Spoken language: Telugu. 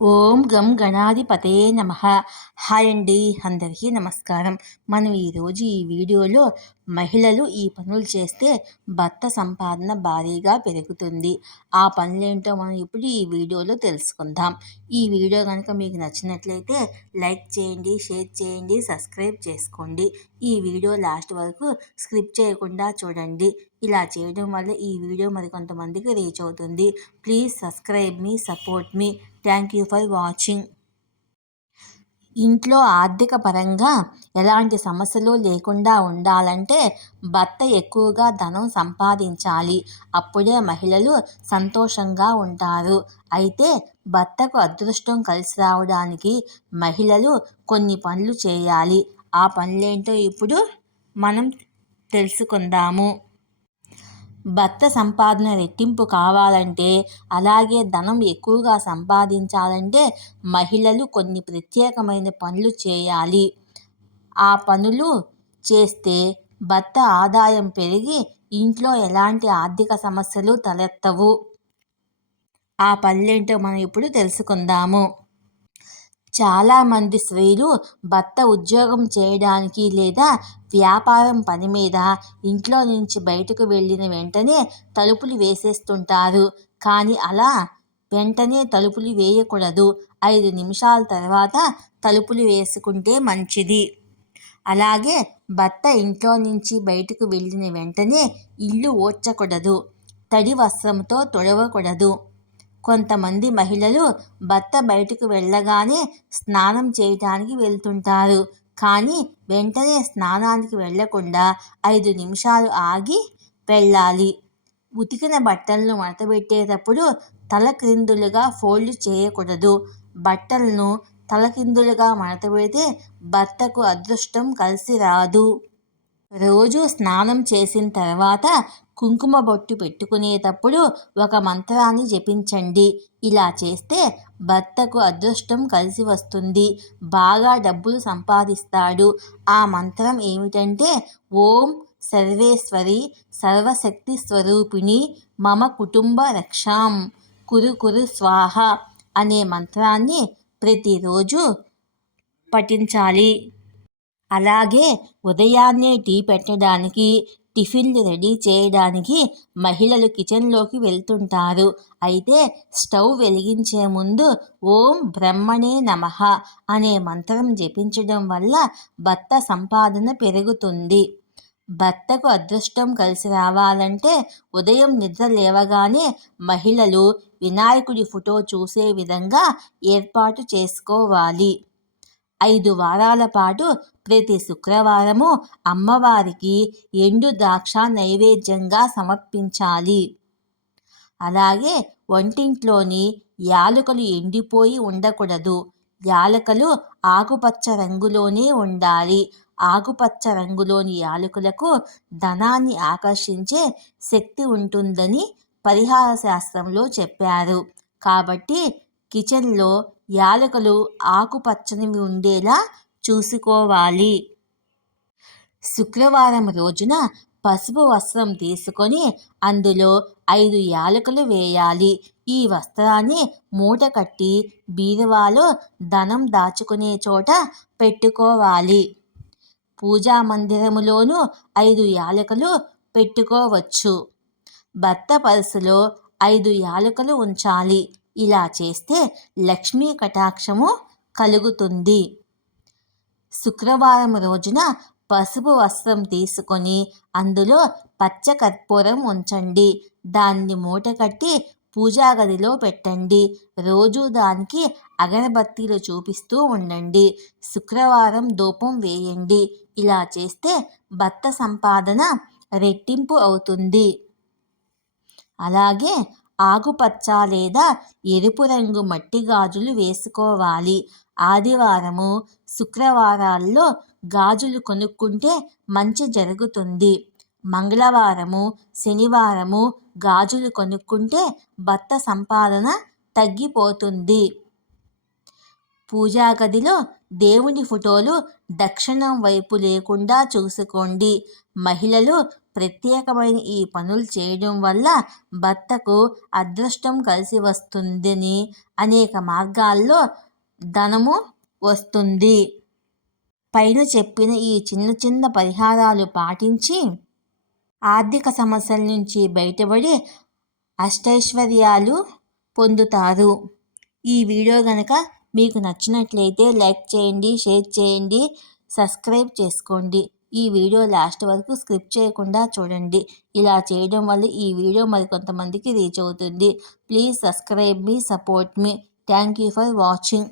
ఓం గం గణాధిపతయే నమః. హాయ్ అండి, అందరికీ నమస్కారం. మనం ఈరోజు ఈ వీడియోలో మహిళలు ఈ పనులు చేస్తే భర్త సంపాదన భారీగా పెరుగుతుంది. ఆ పనులేంటో మనం ఇప్పుడు ఈ వీడియోలో తెలుసుకుందాం. ఈ వీడియో కనుక మీకు నచ్చినట్లయితే లైక్ చేయండి, షేర్ చేయండి, సబ్స్క్రైబ్ చేసుకోండి. ఈ వీడియో లాస్ట్ వరకు స్కిప్ చేయకుండా చూడండి. ఇలా చేయడం వల్ల ఈ వీడియో మరికొంతమందికి రీచ్ అవుతుంది. Please subscribe me, support me. Thank you for watching. ఇంట్లో ఆర్థిక పరంగా ఎలాంటి సమస్యలు లేకుండా ఉండాలంటే భర్త ఎక్కువగా ధనం సంపాదించాలి. అప్పుడే మహిళలు సంతోషంగా ఉంటారు. అయితే భర్తకు అదృష్టం కలిసి రావడానికి మహిళలు కొన్ని పనులు చేయాలి. ఆ పనులేంటో ఇప్పుడు మనం తెలుసుకుందాము. భర్త సంపాదన రెట్టింపు కావాలంటే, అలాగే ధనం ఎక్కువగా సంపాదించాలంటే మహిళలు కొన్ని ప్రత్యేకమైన పనులు చేయాలి. ఆ పనులు చేస్తే భర్త ఆదాయం పెరిగి ఇంట్లో ఎలాంటి ఆర్థిక సమస్యలు తలెత్తవు. ఆ పనులేంటో మనం ఇప్పుడు తెలుసుకుందాము. చాలామంది స్త్రీలు భర్త ఉద్యోగం చేయడానికి లేదా వ్యాపారం పని మీద ఇంట్లో నుంచి బయటకు వెళ్ళిన వెంటనే తలుపులు వేసేస్తుంటారు. కానీ అలా వెంటనే తలుపులు వేయకూడదు. 5 నిమిషాల తర్వాత తలుపులు వేసుకుంటే మంచిది. అలాగే భర్త ఇంట్లో నుంచి బయటకు వెళ్ళిన వెంటనే ఇల్లు ఊడ్చకూడదు. తడి వస్త్రంతో తుడవకూడదు. కొంతమంది మహిళలు భర్త బయటకు వెళ్ళగానే స్నానం చేయటానికి వెళ్తుంటారు. కానీ వెంటనే స్నానానికి వెళ్లకుండా 5 నిమిషాలు ఆగి వెళ్ళాలి. ఉతికిన బట్టలను మడతపెట్టేటప్పుడు తలక్రిందులుగా ఫోల్డ్ చేయకూడదు. బట్టలను తలకిందులుగా మడతపెడితే భర్తకు అదృష్టం కలిసి రాదు. రోజు స్నానం చేసిన తర్వాత కుంకుమ బొట్టు పెట్టుకునేటప్పుడు ఒక మంత్రాన్ని జపించండి. ఇలా చేస్తే భర్తకు అదృష్టం కలిసి వస్తుంది. బాగా డబ్బులు సంపాదిస్తాడు. ఆ మంత్రం ఏమిటంటే ఓం సర్వేశ్వరి సర్వశక్తి స్వరూపిణి మమ కుటుంబ రక్షాం కురు కురు స్వాహ అనే మంత్రాన్ని ప్రతిరోజు పఠించాలి. అలాగే ఉదయాన్నే టీ పెట్టడానికి, టిఫిన్లు రెడీ చేయడానికి మహిళలు కిచెన్లోకి వెళ్తుంటారు. అయితే స్టవ్ వెలిగించే ముందు ఓం బ్రహ్మణే నమః అనే మంత్రం జపించడం వల్ల భర్త సంపాదన పెరుగుతుంది. భర్తకు అదృష్టం కలిసి రావాలంటే ఉదయం నిద్ర లేవగానే మహిళలు వినాయకుడి ఫోటో చూసే విధంగా ఏర్పాటు చేసుకోవాలి. 5 వారాల పాటు ప్రతి శుక్రవారము అమ్మవారికి ఎండు ద్రాక్ష నైవేద్యంగా సమర్పించాలి. అలాగే వంటింట్లోని యాలకులు ఎండిపోయి ఉండకూడదు. యాలకులు ఆకుపచ్చ రంగులోనే ఉండాలి. ఆకుపచ్చ రంగులోని యాలకులకు ధనాన్ని ఆకర్షించే శక్తి ఉంటుందని పరిహార శాస్త్రంలో చెప్పారు. కాబట్టి కిచెన్లో యాలకులు ఆకుపచ్చనివి ఉండేలా చూసుకోవాలి. శుక్రవారం రోజున పసుపు వస్త్రం తీసుకొని అందులో 5 యాలకులు వేయాలి. ఈ వస్త్రాన్ని మూట కట్టి బీరువాలో ధనం దాచుకునే చోట పెట్టుకోవాలి. పూజా మందిరములోనూ 5 యాలకులు పెట్టుకోవచ్చు. భర్త పర్సులో 5 యాలకులు ఉంచాలి. ఇలా చేస్తే లక్ష్మీ కటాక్షము కలుగుతుంది. శుక్రవారం రోజున పసుపు వస్త్రం తీసుకొని అందులో పచ్చ కర్పూరం ఉంచండి. దాన్ని మూట కట్టి పూజా గదిలో పెట్టండి. రోజు దానికి అగరబత్తీలు చూపిస్తూ ఉండండి. శుక్రవారం ధూపం వేయండి. ఇలా చేస్తే భర్త సంపాదన రెట్టింపు అవుతుంది. అలాగే ఆకుపచ్చ లేదా ఎరుపు రంగు మట్టి గాజులు వేసుకోవాలి. ఆదివారము, శుక్రవారాల్లో గాజులు కొనుక్కుంటే మంచి జరుగుతుంది. మంగళవారము, శనివారము గాజులు కొనుక్కుంటే భర్త సంపాదన తగ్గిపోతుంది. పూజా గదిలో దేవుని ఫోటోలు దక్షిణం వైపు లేకుండా చూసుకోండి. మహిళలు ప్రత్యేకమైన ఈ పనులు చేయడం వల్ల భర్తకు అదృష్టం కలిసి వస్తుందని అనేక మార్గాల్లో ధనము వస్తుంది. పైన చెప్పిన ఈ చిన్న చిన్న పరిహారాలు పాటించి ఆర్థిక సమస్యల నుంచి బయటపడి అష్టైశ్వర్యాలు పొందుతారు. ఈ వీడియో కనుక మీకు నచ్చినట్లయితే లైక్ చేయండి, షేర్ చేయండి, సబ్స్క్రైబ్ చేసుకోండి. ఈ వీడియో లాస్ట్ వరకు స్కిప్ చేయకుండా చూడండి. ఇలా చేయడం వల్ల ఈ వీడియో మరికొంతమందికి రీచ్ అవుతుంది. Please subscribe me, support me. Thank you for watching.